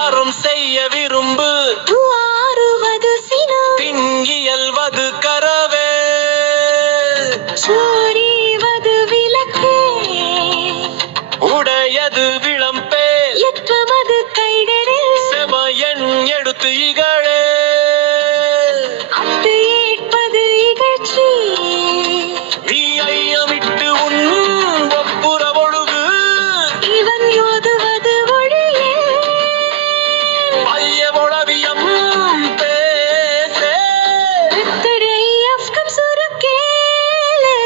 அறம் செய்ய விரும்பு ஆறுவது சினம் பின் இயல்வது கரவே சூரிவது விளக்கே உடையது விளம்பேல் எற்றமது கைகளில் செமையன் எடுத்து இகழே அத்து ஏற்பது இகழ்ச்சி நீ ஐயமிட்டு உன் ஒப்புற ஒழுகு இவன் யோதுவது ஒழியே ஐயமொழவியம் பேசே வித்தடை அஃப்கம் சுருக்கேலே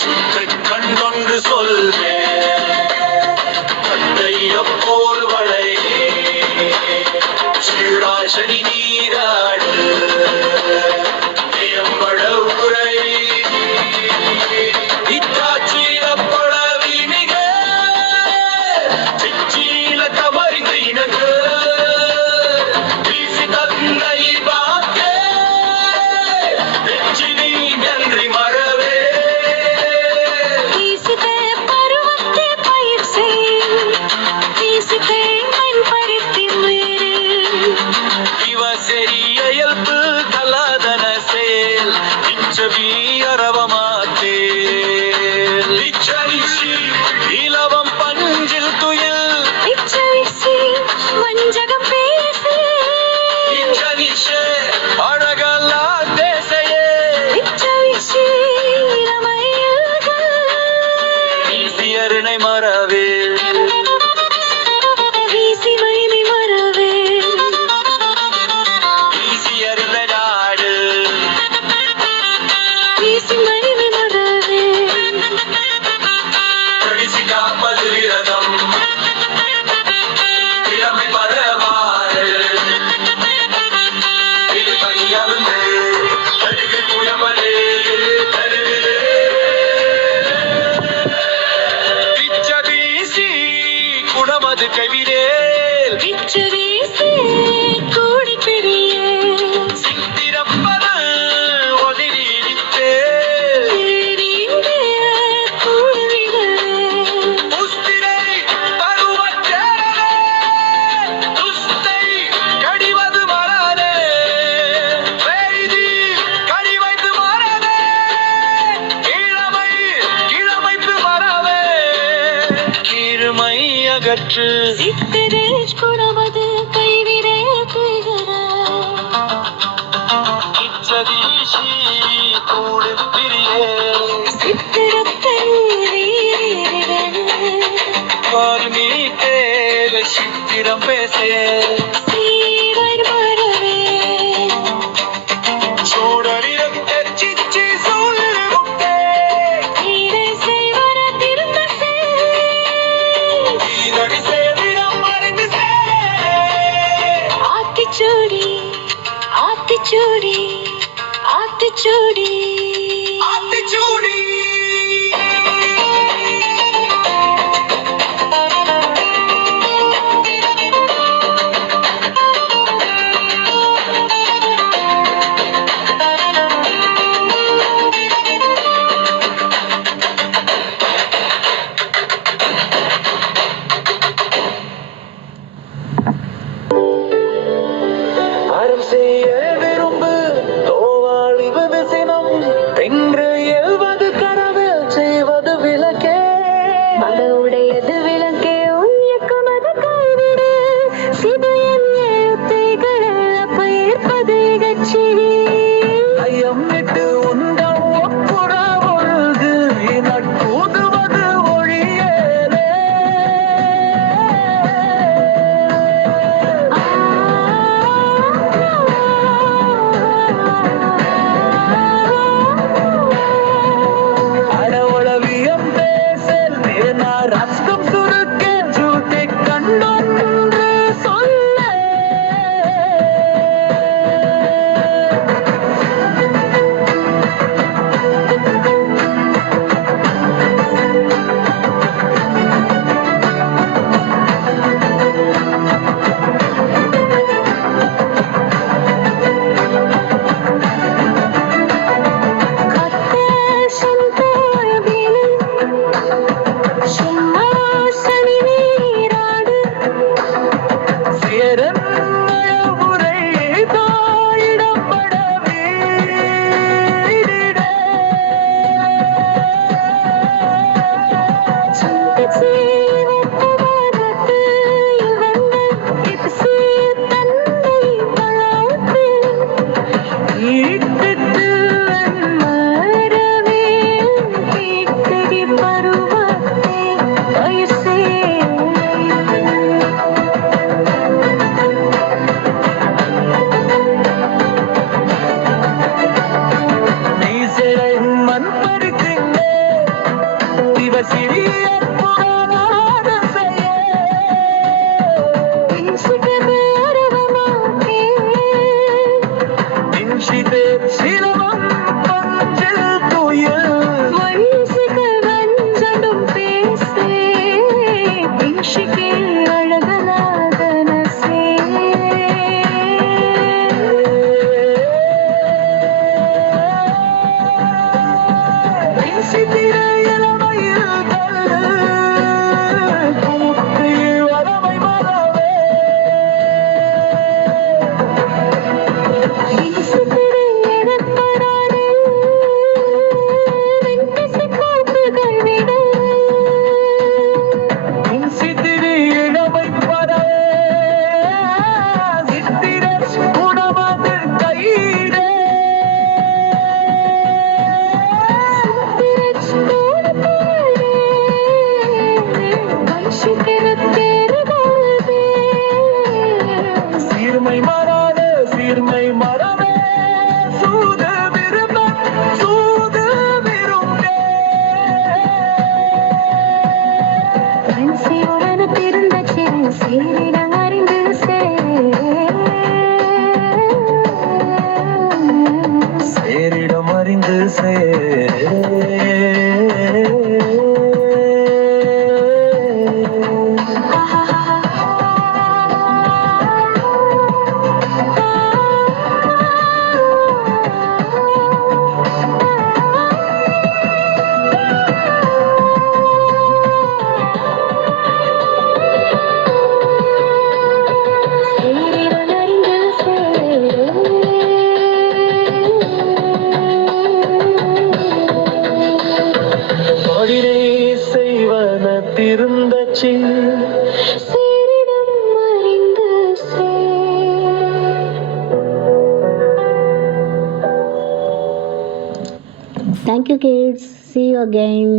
சுற்றைக் கண்டொன்று சொல்வே தந்தை அப்போல் வளை சீழாய் சனி நீராடு நியம்பட உரை இத்தாச்சீலப்பட வீணிக சிச்சீல தமறிந்து இணங்கு வீசி தந்தை வாக்கே நெச்சி நீ நன்றி மறவே வீசித பருவத்தை பயிர் செய் வீசிதை மண் பருத்தி மேறு இவ செறிய இயல்பு கலாதன செயல் இச்சவி அரவமாத்தேல் இச்சரிசி இலவம் பஞ்சில் துயில் இச்சவிசி வஞ்சகம் பேசு இச்சனிஷே அழகல்லா தேசையே இச்சவிசி ரமையல்கள் ஈசியருணை மறவே வீசி மைனை மறவே ஈசியருந்த நாடு வீசி மைனை மறவே படிசி காப்பது விரதம் இளமை பரவாறு இது கையாளுமே தடுக்கு குயமலே தருவிலே பிச்ச வீசி குணமது கவிரேல் இச்சவிசி கூடி பெரிய சித்திரப்பது ஒதிரித்தே தெரிந்த கூடுவிகளே புஸ்திரை தருவச்சேரலே துஸ்தை கடிவது மறாதே வேதி கடிவைத்து மறாதே கிழமைத்து மறவே கீழ்மை அகற்று சித்திரேஷ் குணமது கைவிரே குய்கர இச்சதீஷி கூடு பிரியே சித்திரப்பெண் வீரர்கள் வால்மீ தேவ சித்திரம் பேசே சீவர் மறவே சூடரிடம் தெச்சிச்சி சூழ்முக்தே நீரை செய்வர திரும்ப ஈரடி சேவிடம் அறிந்து சே ஆத்திச்சூடி ஆத்திச்சூடி ஆத்திச்சூடி ஆத்திச்சூடி அறம் செய்ய விரும்பு தோவாழிவது சினம் என்று எழுவது கரவில் செய்வது விளக்கே மனவுடையது விளக்கே உன்யக்கமது கைவிடு சிதையன் எழுத்தைகள் அப்பயிர்ப்பது இகழ்ச்சி ஐயம் விட்டு உங்கள் ஒப்புற ஒழுகு நட்புதுவது ஒழியேலே அடவளவியம் பேசல் வேணார் அஸ்கம் சுருக்கே ஜூட்டை கண்டொன்று சொல்ல சித்திர இளமையில் கூட்டு வரவை மறவே உன் சித்திரி இளமை பறவே சித்திர உணவது கயிறே சீர்மை மாறாத சீர்மை மறவே சூது விரும்ப சூது விரும்பே சேரிடம் அறிந்து தொழிலே செய்வன திருந்தச்சி Thank you, kids. See you again.